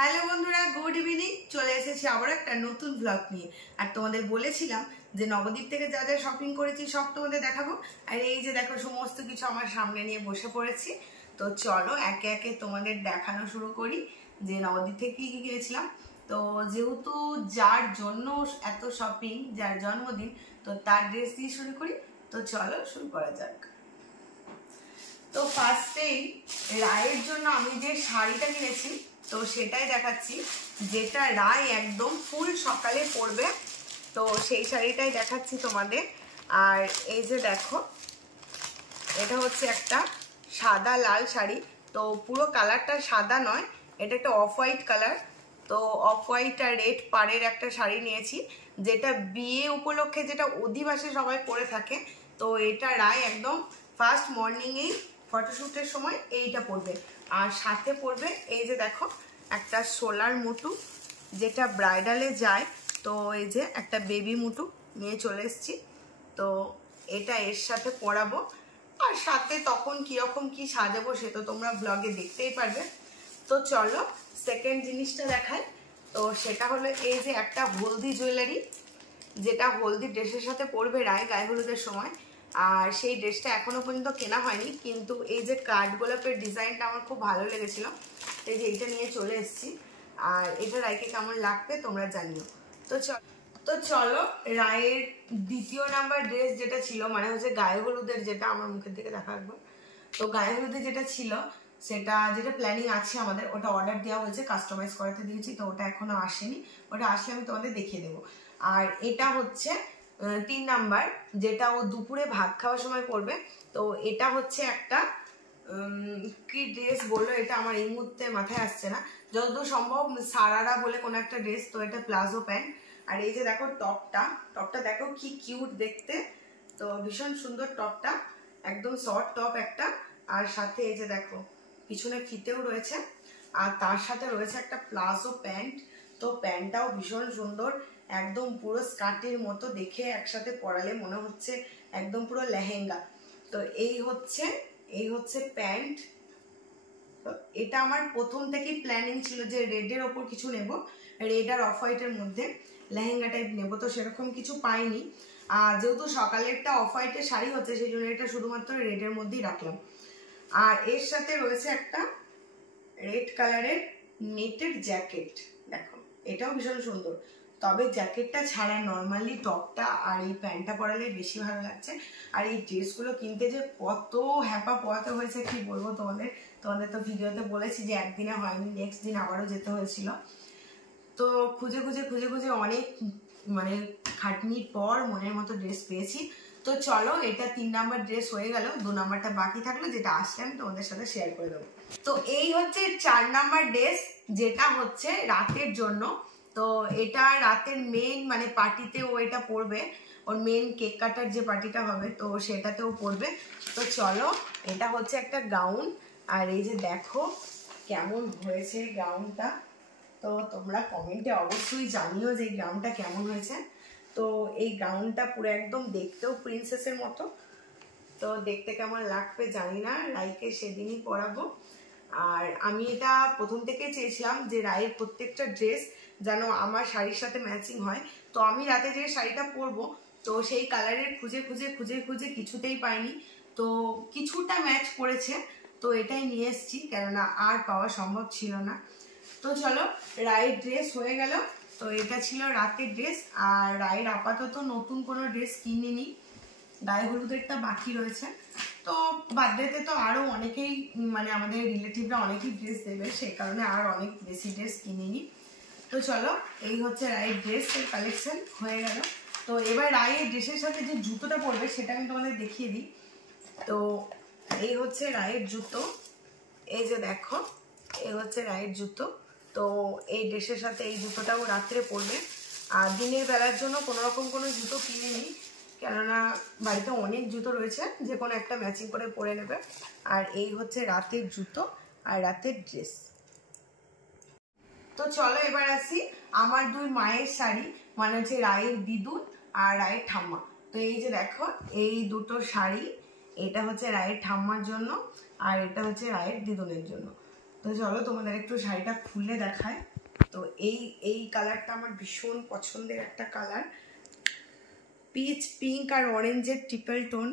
Hello বন্ধুরা, good evening. চলে এসেছি আবার একটা নতুন ব্লগ নিয়ে। আর তোমাদের বলেছিলাম যে নবদ্বীপ থেকে যা যা শপিং করেছি সব তোমাদের দেখাবো। আর এই যে দেখো সমস্ত কিছু আমার সামনে নিয়ে বসে পড়েছি। তো চলো একে একে তোমাদের দেখানো শুরু করি যে নবদ্বীপ থেকে কি কি গিয়েছিলাম। তো যেহেতু যার জন্য এত শপিং, যার জন্মদিন, তো তার ড্রেস দিয়ে শুরু করি। তো চলো শুরু করা যাক। তো ফার্স্টেই রায়ের জন্য আমি যে শাড়িটা কিনেছি তো সেটাই দেখাচ্ছি, যেটা রায় একদম ফুল সকালে পরবে। তো সেই শাড়িটাই দেখাচ্ছি তোমাদের। আর এই যে দেখো, এটা হচ্ছে একটা সাদা লাল শাড়ি। তো পুরো কালারটা সাদা নয়, এটা একটা অফ হোয়াইট কালার। তো অফ হোয়াইট আর রেড পাড়ের একটা শাড়ি নিয়েছি, যেটা বিয়ে উপলক্ষে, যেটা অধিবাসে সবাই পরে থাকে। তো এটা রায় একদম ফার্স্ট মর্নিংয়েই ফটোশ্যুটের সময় এইটা পরবে। আর সাথে পরবে এই যে দেখো একটা সোলার মুটু, যেটা ব্রাইডালে যায়। তো এই যে একটা বেবি মুটু নিয়ে চলে এসেছি। তো এটা এর সাথে পরাবো। আর সাথে তখন কীরকম কি সাজাবো সে তো তোমরা ব্লগে দেখতেই পারবে। তো চলো সেকেন্ড জিনিসটা দেখাই। তো সেটা হলো এই যে একটা হলদি জুয়েলারি, যেটা হলদি ড্রেসের সাথে পরবে রায় গায়ে হলুদের সময়। আর সেই ড্রেসটা এখনো পর্যন্ত কেনা হয়নি, কিন্তু এই যে কাঠ গোলাপের ডিজাইনটা আমার খুব ভালো লেগেছিল। এই যে এটা নিয়ে চলে এসেছি। আর এটা রায়কে কেমন লাগবে তোমরা জানিও। তো চলো রায়ের দ্বিতীয় নাম্বার ড্রেস যেটা ছিল, মানে হচ্ছে গায়ে হলুদের, যেটা আমার মুখের দিকে দেখা রাখবো। তো গায়ে হলুদের যেটা ছিল, সেটা যেটা প্ল্যানিং আছে আমাদের, ওটা অর্ডার দেওয়া হয়েছে, কাস্টমাইজ করাতে দিয়েছি। তো ওটা এখনো আসেনি, ওটা আসলে আমি তোমাদের দেখিয়ে দেবো। আর এটা হচ্ছে 3 নাম্বার, যেটা ও দুপুরে ভাত খাওয়ার সময় পরবে। তো এটা হচ্ছে একটা কি ড্রেস বললো, এটা আমার এই মুহূর্তে মাথায় আসছে না, যতদূর সম্ভব সারারা বলে কোনো একটা ড্রেস। তো এটা প্লাজো প্যান্ট। আর এই যে দেখো টপটা দেখো কি কিউট দেখতে। তো ভীষণ সুন্দর টপটা, একদম শর্ট টপ একটা। আর সাথে এই যে দেখো পিছনে ফিতেও রয়েছে, আর তার সাথে রয়েছে একটা প্লাজো প্যান্ট। তো প্যান্টটাও ভীষণ সুন্দর, একদম পুরো স্কার্টের মতো, দেখে একসাথে পরালে মনে হচ্ছে একদম পুরো লেহেঙ্গা। তো এই হচ্ছে প্যান্ট। তো এটা আমার প্রথম থেকেই প্ল্যানিং ছিল যে রেডের ওপর কিছু নেব, রেড আর অফ হোয়াইটের মধ্যে লেহেঙ্গা টাইপ নেবো। তো সেরকম কিছু পাইনি। যেহেতু সকালেরটা অফ হোয়াইটের শাড়ি হচ্ছে, সেই জন্য এটা শুধুমাত্র রেডের মধ্যেই রাখলাম। আর এর সাথে রয়েছে একটা রেড কালারের নেটের জ্যাকেট। দেখো এটাও ভীষণ সুন্দর, তবে জ্যাকেটটা ছাড়া নর্মালি টপটা আর এই প্যান্টটা পরালে বেশি ভালো লাগছে। আর এই ড্রেসগুলো কিনতে যে কত হ্যাপা পোয়াতে হয়েছে কি বলবো তোমাদের। তো ভিডিওতে বলেছি যে একদিনে হয়নি, নেক্সট দিন আবারও যেতে হয়েছিল। তো খুঁজে অনেক মানে খাটনির পর মনের মতো ড্রেস পেয়েছি। তো চলো এটা 3 নাম্বার ড্রেস হয়ে গেল, 2 নাম্বারটা বাকি থাকলো, যেটা আসলে আমি তোমাদের সাথে শেয়ার করে দেবো। তো এই হচ্ছে 4 নাম্বার ড্রেস, যেটা হচ্ছে রাতের জন্য। তো এটা রাতের মেন মানে পার্টিতে ও এটা পরবে, ওর মেন কেক কাটার যে পার্টিটা হবে তো সেটাতেও পরবে। তো চলো এটা হচ্ছে একটা গাউন। আর এই যে দেখো কেমন হয়েছে গাউনটা। তো তোমরা কমেন্টে অবশ্যই জানিও যে এই গাউনটা কেমন হয়েছে। তো এই গাউনটা পুরো একদম দেখতেও প্রিন্সেসের মতো। তো দেখতে কেমন লাগবে জানি না, রাইকে সেদিনই পরাবো। আর আমি এটা প্রথম থেকে চেয়েছিলাম যে রায়ের প্রত্যেকটা ড্রেস যেন আমার শাড়ির সাথে ম্যাচিং হয়। তো আমি রাতে যে শাড়িটা পরবো, তো সেই কালারের খুঁজে কিছুতেই পাইনি। তো কিছুটা ম্যাচ করেছে, তো এটাই নিয়ে এসেছি, কেননা আর পাওয়া সম্ভব ছিল না। তো চলো রায়ের ড্রেস হয়ে গেল। তো এটা ছিল রাতের ড্রেস। আর রায়ের আপাতত নতুন কোনো ড্রেস কিনিনি, গায়ে হলুদেরটা বাকি রয়েছে। তো বার্থডেতে তো আরও অনেকেই মানে আমাদের রিলেটিভরা অনেকেই ড্রেস দেবে, সেই কারণে আর অনেক বেশি ড্রেস কিনিনি। তো চলো এই হচ্ছে রায়ের ড্রেসের কালেকশন হয়ে গেল। তো এবার রায়ের ড্রেসের সাথে যে জুতোটা পরবে সেটা আমি তোমাদের দেখিয়ে দিই। তো এই হচ্ছে রায়ের জুতো, এই যে দেখো এই হচ্ছে রায়ের জুতো। তো এই ড্রেসের সাথে এই জুতোটাও রাত্রে পরবে। আর দিনের বেলার জন্য কোনোরকম কোনো জুতো কিনে নিই, কেননা বাড়িতে অনেক জুতো রয়েছে, যে কোনো একটা ম্যাচিং করে পরে নেবে। আর এই হচ্ছে রাতের জুতো আর রাতের ড্রেস। তো চলো এবার আসি আমার 2 মায়ের শাড়ি, মানে হচ্ছে রায়ের দিদুন আর রায়ের ঠাম্মা। তো এই যে দেখো এই দুটো শাড়ি, এটা হচ্ছে রায়ের ঠাম্মার জন্য আর এটা হচ্ছে রায়ের দিদুনের জন্য। তো তো চলো তোমাদের একটু শাড়িটা খুলে দেখায়। তো এই কালারটা আমার ভীষণ পছন্দের একটা কালার, পিচ পিঙ্ক আর অরেঞ্জের ট্রিপল টোন।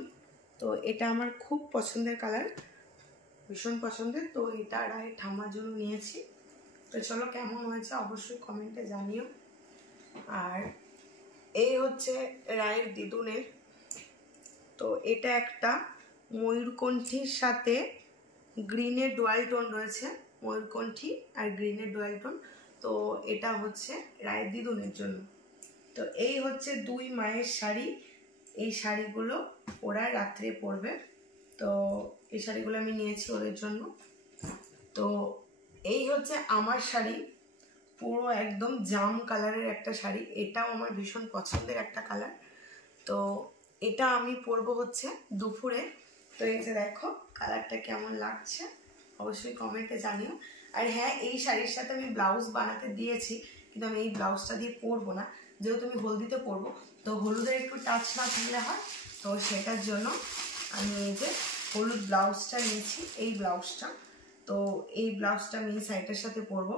তো এটা আমার খুব পছন্দের কালার, ভীষণ পছন্দের। তো এটা রায়ের ঠাম্মার জন্য নিয়েছি। তো চলো কেমন হয়েছে অবশ্যই কমেন্টে জানিও। আর এই হচ্ছে রায়ের দিদুনের। তো এটা একটা ময়ূরকণ্ঠীর সাথে গ্রিনের ডুয়াল টোন রয়েছে, ময়ূরকণ্ঠী আর গ্রিনের ডুয়াল টোন। তো এটা হচ্ছে রায়ের দিদুনের জন্য। তো এই হচ্ছে দুই মায়ের শাড়ি, এই শাড়িগুলো ওরা রাত্রে পরবে। তো এই শাড়িগুলো আমি নিয়েছি ওদের জন্য। তো এই হচ্ছে আমার শাড়ি, পুরো একদম জাম কালারের একটা শাড়ি, এটাও আমার ভীষণ পছন্দের একটা কালার। তো এটা আমি পরবো হচ্ছে দুপুরে। তো এই যে দেখো কালারটা কেমন লাগছে অবশ্যই কমেন্টে জানিও। আর হ্যাঁ, এই শাড়ির সাথে আমি ব্লাউজ বানাতে দিয়েছি, কিন্তু আমি এই ব্লাউজটা দিয়ে পরবো না, যেহেতু আমি হলদিতে পরবো। তো হলুদের একটু টাচ না থাকলে হয়, তো সেটার জন্য আমি এই যে হলুদ ব্লাউজটা নিয়েছি, এই ব্লাউজটা। তো এই ব্লাউজটা আমি এই শাড়িটার সাথে পরবো।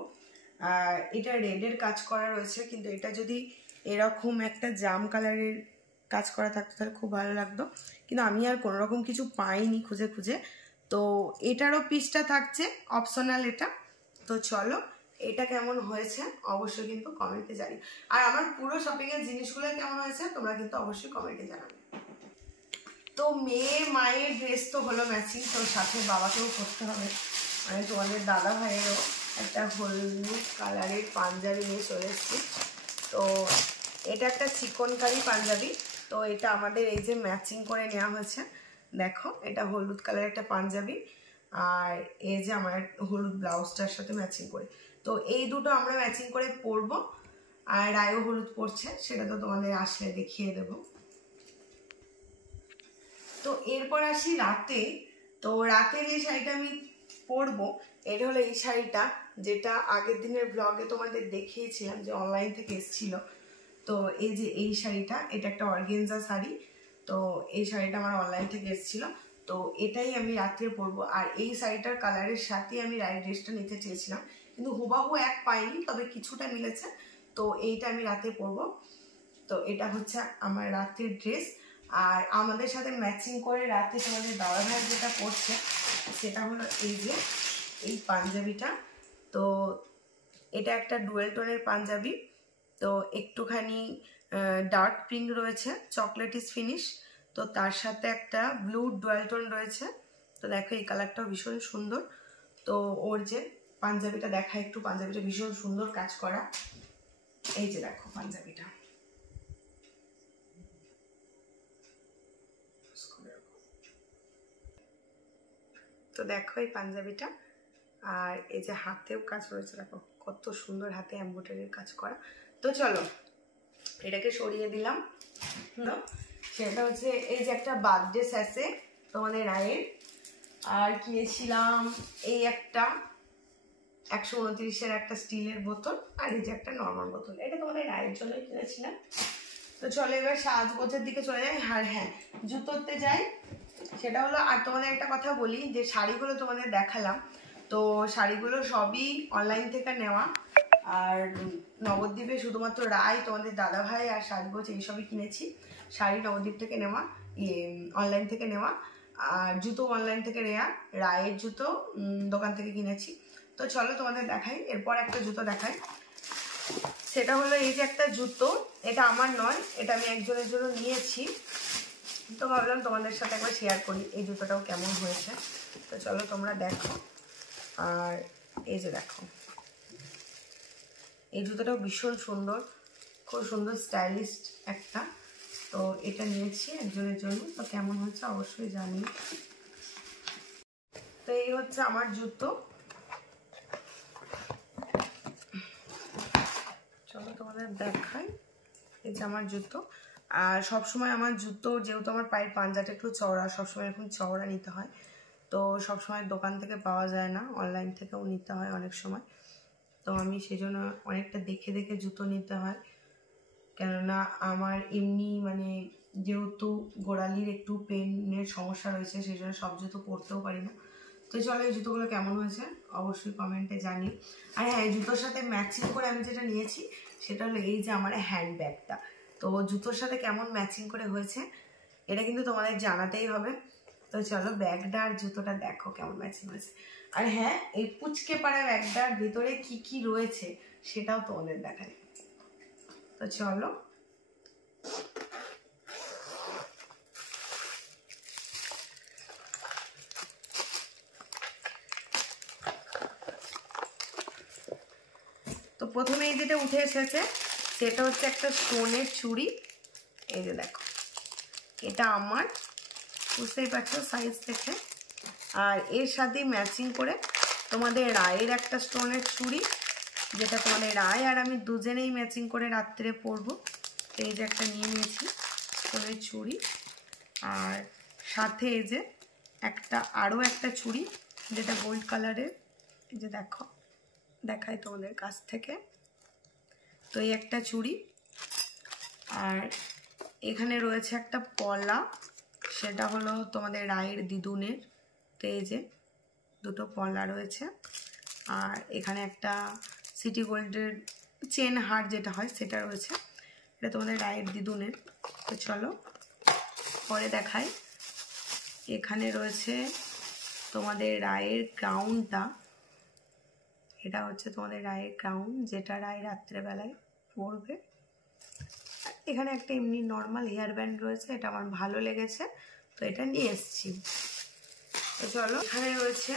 আর এটা রেডের কাজ করা রয়েছে, কিন্তু এটা যদি এরকম একটা জাম কালারের কাজ করা থাকতো তাহলে খুব ভালো লাগতো, কিন্তু আমি আর কোনো রকম কিছু পাইনি খুঁজে খুঁজে। তো এটারও পিসটা থাকছে অপশনাল এটা। তো চলো এটা কেমন হয়েছে অবশ্যই কিন্তু কমেন্টে জানি। আর আমার পুরো শপিংয়ের জিনিসগুলো কেমন হয়েছে তোমরা কিন্তু অবশ্যই কমেন্টে জানাবে। তো মেয়ে মায়ের ড্রেস তো হলো ম্যাচিং, তো সাথে বাবাকেও করতে হবে। মানে তোমাদের দাদা ভাইয়েরও একটা হলুদ কালারের পাঞ্জাবি নিয়ে চলে এসেছি। তো এটা একটা চিকনকারি পাঞ্জাবি। তো এটা আমাদের এই যে ম্যাচিং করে নেওয়া হয়েছে, দেখো এটা হলুদ কালারের একটা পাঞ্জাবি, আর এই যে আমার হলুদ ব্লাউজটার সাথে ম্যাচিং করে। তো এই দুটো আমরা ম্যাচিং করে পরবো। আর রায়ও হলুদ পরছে, সেটা তো তোমাদের আসলে দেখিয়ে দেবো। তো এরপর আসি রাতে। তো রাতে যে শাড়িটা আমি পরবো এটা হলো এই শাড়িটা, যেটা আগের দিনের ব্লগে তোমাদের দেখিয়েছিলাম যে অনলাইন থেকে এসেছিল। তো এই যে এই শাড়িটা, এটা একটা অর্গেনজা শাড়ি। তো এই শাড়িটা আমার অনলাইন থেকে এসেছিল। তো এটাই আমি রাত্রে পরবো। আর এই শাড়িটার কালারের সাথে আমি রাইট ড্রেসটা নিতে চেয়েছিলাম, কিন্তু হুবাহু এক পাইনি, তবে কিছুটা মিলেছে। তো এইটা আমি রাতে পরবো। তো এটা হচ্ছে আমার রাতের ড্রেস। আর আমাদের সাথে ম্যাচিং করে রাতে তোমাদের দাদা ভাই যেটা পরছে সেটা হলো এই যে এই পাঞ্জাবিটা। তো এটা একটা ডুয়েল টোনের পাঞ্জাবি। তো একটুখানি ডার্ক পিঙ্ক রয়েছে, চকলেটিস ফিনিশ। তো তার সাথে একটা ব্লু ডুয়েল টোন রয়েছে। তো দেখো এই কালারটাও ভীষণ সুন্দর। তো ওর যে পাঞ্জাবিটা দেখা, একটু পাঞ্জাবিটা ভীষণ সুন্দর কাজ করা। এই যে দেখো পাঞ্জাবিটা, তো দেখো এই পাঞ্জাবিটা। আর এই যে হাতেও কাজ রয়েছে, দেখো কত সুন্দর হাতে এমব্রয়ডারির কাজ করা। তো চলো এটাকে সরিয়ে দিলাম। সেটা হচ্ছে এই যে একটা বার্থডে স্যাসে তোমাদের রায়ের। আর কিনেছিলাম এই একটা 129-এর একটা স্টিলের বোতল, আর এই যে একটা নর্মাল বোতল, এটা তোমাদের রায়ের জন্য কিনেছিলাম। তো চলো এবার সাজগোজের দিকে চলে যাই। আর হ্যাঁ, জুতোতে যাই। সেটা হলো, আর তোমাদের একটা কথা বলি, যে শাড়িগুলো তোমাদের দেখালাম, তো শাড়িগুলো সবই অনলাইন থেকে নেওয়া। আর নবদ্বীপে শুধুমাত্র রায়, তোমাদের দাদা ভাই আর সাজগোজ এইসবই কিনেছি। শাড়ি নবদ্বীপ থেকে নেওয়া, অনলাইন থেকে নেওয়া। আর জুতো অনলাইন থেকে নেওয়া, রায়ের জুতো দোকান থেকে কিনেছি। তো চলো তোমাদের দেখাই। এরপর একটা জুতো দেখাই, সেটা হলো এই যে একটা জুতো, এটা আমার নয়, এটা আমি একজনের জন্য নিয়েছি। তো ভাবলাম তোমাদের সাথে একবার শেয়ার করি এই জুতোটাও কেমন হয়েছে। তো চলো তোমরা দেখো। আর এই যে দেখো এই জুতোটাও ভীষণ সুন্দর, খুব সুন্দর স্টাইলিশ একটা। তো এটা নিয়েছি একজনের জন্য, তো কেমন হচ্ছে অবশ্যই জানি। তো এই হচ্ছে আমার জুতো। চলো তোমাদের দেখাই, এই যে আমার জুতো। আর সবসময় আমার জুতো, যেহেতু আমার পায়ের পাঞ্জাটা একটু চওড়া, সবসময় এরকম চওড়া নিতে হয়। তো সবসময় দোকান থেকে পাওয়া যায় না, অনলাইন থেকেও নিতে হয় অনেক সময়। তো আমি সেজন্য অনেকটা দেখে দেখে জুতো নিতে হয়, কেননা আমার এমনি মানে যেহেতু গোড়ালির একটু পেনের সমস্যা রয়েছে, সেই জন্য সব জুতো পরতেও পারি না। তো চলো এই জুতোগুলো কেমন হয়েছে অবশ্যই কমেন্টে জানি। আর হ্যাঁ, এই জুতোর সাথে ম্যাচিং করে আমি যেটা নিয়েছি সেটা হলো এই যে আমার হ্যান্ড ব্যাগটা। তো জুতোর সাথে কেমন ম্যাচিং করে হয়েছে এটা কিন্তু তোমাদের জানাতেই হবে। তো চলো ব্যাগটা আর জুতোটা দেখো কেমন ম্যাচিং হয়েছে। আর হ্যাঁ, এই পুচকে পাড়া ব্যাগটার ভিতরে কি কি রয়েছে সেটাও তোমাদের দেখাই। তো চলো তো প্রথমে এই যেটা উঠে এসেছে সেটা হচ্ছে একটা স্টোনের চুড়ি। এই যে দেখো, এটা আমার, বুঝতেই পারছো সাইজ থেকে। আর এর সাথে ম্যাচিং করে তোমাদের রায়ের একটা স্টোনের চুড়ি, যেটা তোমাদের রায় আর আমি দুজনেই ম্যাচিং করে রাত্রে পরবো। এই যে একটা নিয়ে নিয়েছি স্টোনের চুড়ি। আর সাথে এই যে আরও একটা চুড়ি যেটা গোল্ড কালারের। এই যে দেখো, দেখাই তোমাদের কাছ থেকে। তো এই একটা চুড়ি, আর এখানে রয়েছে একটা পলা, সেটা হলো তোমাদের রায়ের দিদুনের। তো এই যে দুটো পলা রয়েছে। আর এখানে একটা সিটি গোল্ডের চেন হার যেটা হয় সেটা রয়েছে, এটা তোমাদের রায়ের দিদুনের। তো চলো পরে দেখাই। এখানে রয়েছে তোমাদের রায়ের ক্রাউনটা, এটা হচ্ছে তোমাদের রায়ের ক্রাউন, যেটা রায় রাত্রেবেলায় পরবে। এখানে একটা এমনি নর্মাল হেয়ার ব্যান্ড রয়েছে, এটা আমার ভালো লেগেছে তো এটা নিয়ে এসেছি। তো চলো, এখানে রয়েছে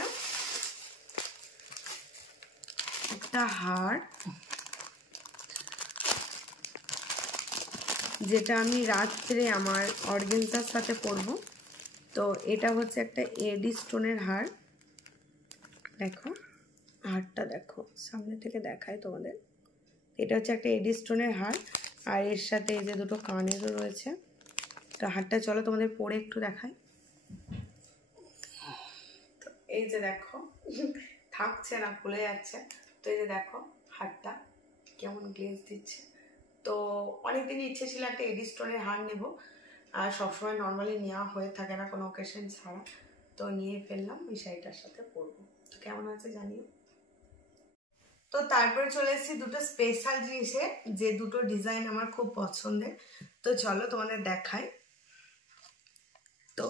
একটা হার, যেটা আমি রাত্রে আমার অর্গেনজার সাথে পরবো। তো এটা হচ্ছে একটা এডি স্টোনের হার। দেখো হারটা, দেখো সামনে থেকে দেখায় তোমাদের। এটা হচ্ছে একটা এডি স্টোনের হার, আর এর সাথে এই যে দুটো কানেরও রয়েছে। তো হারটা চলো তোমাদের পরে একটু দেখাই। তো এই যে দেখো, থাকছে না, খুলে যাচ্ছে। তো এই যে দেখো হারটা কেমন গ্লেজ দিচ্ছে। তো অনেকদিনই ইচ্ছে ছিল একটা এডি স্টোনের হার নেব, আর সবসময় নর্মালি নেওয়া হয়ে থাকে না কোনো অকেশন ছাড়া। তো নিয়ে ফেললাম, এই শাড়িটার সাথে পরবো। তো কেমন আছে জানিও। তো তারপরে চলে এসেছি দুটো স্পেশাল জিনিসে, যে দুটো ডিজাইন আমার খুব পছন্দের। তো চলো তোমাদের দেখাই। তো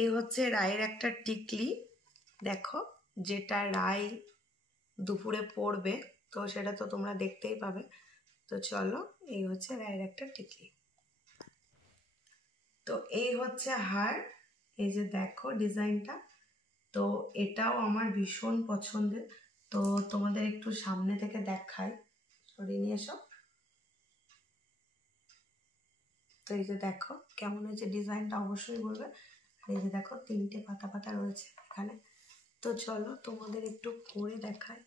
এই হচ্ছে রায়ের একটা টিকলি, দেখো, যেটা রায় দুপুরে পরবে। তো সেটা তো তোমরা দেখতেই পাবে। তো চলো, এই হচ্ছে রায়ের একটা টিকলি। তো এই হচ্ছে হার, এই যে দেখো ডিজাইনটা। তো এটাও আমার ভীষণ পছন্দের। তো তোমাদের একটু সামনে থেকে দেখাই, সরিয়ে নিয়ে এসো। তো এই যে দেখো কেমন হয়েছে ডিজাইনটা অবশ্যই বলবে। আর এই যে দেখো তিনটে পাতা পাতা রয়েছে এখানে। তো চলো তোমাদের একটু পরে দেখাই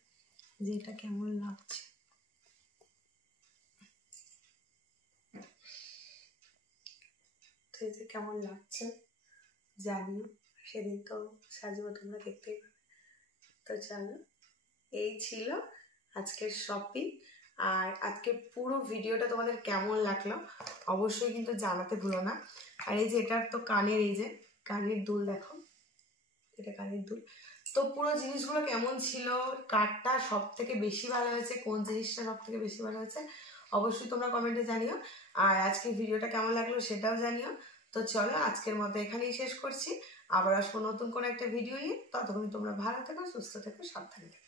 যে এটা কেমন লাগছে। তো এই যে কেমন লাগছে জানিও, সেদিন তো সাজবো, তোমরা দেখতেই পাবে। তো চলো, এই ছিল আজকের শপিং। আর আজকের পুরো ভিডিওটা তোমাদের কেমন লাগলো অবশ্যই কিন্তু জানাতে ভুলো না। আর এই যে এটার তো কানের, এই যে কানের দুল, দেখো এটা কানের দুল। তো পুরো জিনিসগুলো কেমন ছিল, কারটা সব থেকে বেশি ভালো হয়েছে, কোন জিনিসটা সব থেকে বেশি ভালো হয়েছে অবশ্যই তোমরা কমেন্টে জানিও। আর আজকের ভিডিওটা কেমন লাগলো সেটাও জানিও। তো চলো আজকের মতো এখানেই শেষ করছি, আবার আসবো নতুন কোনো একটা ভিডিও নিয়ে। ততক্ষণ তোমরা ভালো থেকো, সুস্থ থেকো, সাবধানে থেকো।